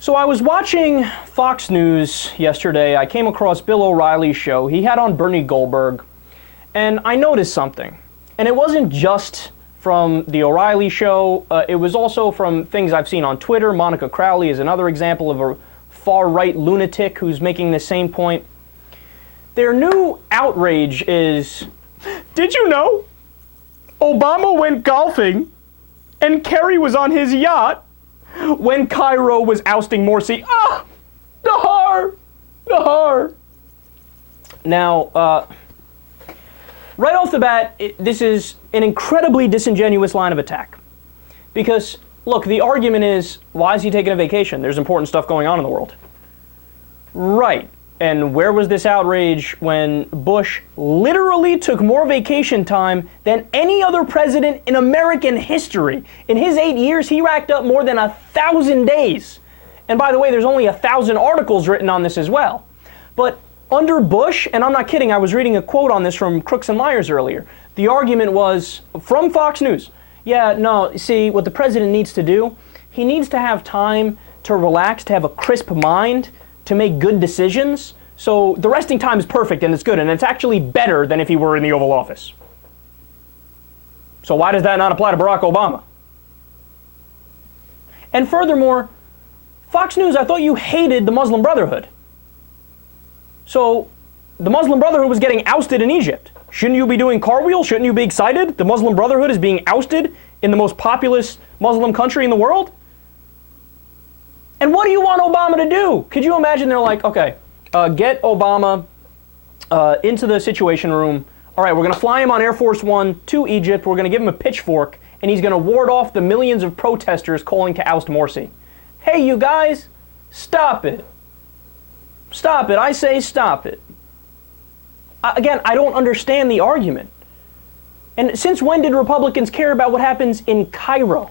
So I was watching Fox News yesterday. I came across Bill O'Reilly's show. He had on Bernie Goldberg, and I noticed something. And it wasn't just from the O'Reilly show. It was also from things I've seen on Twitter. Monica Crowley is another example of a far-right lunatic who's making the same point. Their new outrage is, did you know Obama went golfing and Kerry was on his yacht when Cairo was ousting Morsi? Ah, the har. Now, right off the bat, this is an incredibly disingenuous line of attack. Because, look, the argument is, why is he taking a vacation? There's important stuff going on in the world. Right. And where was this outrage when Bush literally took more vacation time than any other president in American history? In his 8 years, he racked up more than 1,000 days. And by the way, there's only 1,000 articles written on this as well. But under Bush, and I'm not kidding, I was reading a quote on this from Crooks and Liars earlier. The argument was, from Fox News, yeah, no, see, what the president needs to do, he needs to have time to relax, to have a crisp mind, to make good decisions. So the resting time is perfect and it's good, and it's actually better than if he were in the Oval Office. So why does that not apply to Barack Obama? And furthermore, Fox News, I thought you hated the Muslim Brotherhood. So the Muslim Brotherhood was getting ousted in Egypt. Shouldn't you be doing cartwheels? Shouldn't you be excited? The Muslim Brotherhood is being ousted in the most populous Muslim country in the world? And what do you want Obama to do? Could you imagine they're like, okay, get Obama into the Situation Room. All right, we're going to fly him on Air Force One to Egypt. We're going to give him a pitchfork, and he's going to ward off the millions of protesters calling to oust Morsi. Hey, you guys, stop it. Stop it. I say stop it. Again, I don't understand the argument. And since when did Republicans care about what happens in Cairo?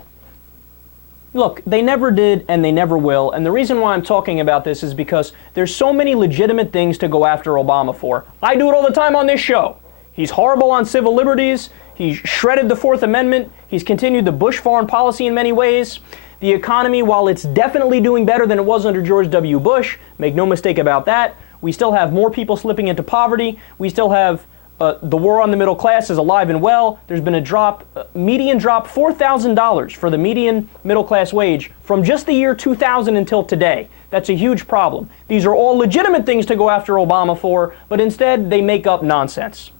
Look, they never did and they never will, and the reason why I'm talking about this is because there's so many legitimate things to go after Obama for. I do it all the time on this show. He's horrible on civil liberties, he's shredded the Fourth Amendment, he's continued the Bush foreign policy in many ways. The economy, while it's definitely doing better than it was under George W. Bush, make no mistake about that, we still have more people slipping into poverty, we still have the war on the middle class is alive and well. There's been a drop, median drop, $4,000 for the median middle class wage from just the year 2000 until today. That's a huge problem. These are all legitimate things to go after Obama for, but instead they make up nonsense.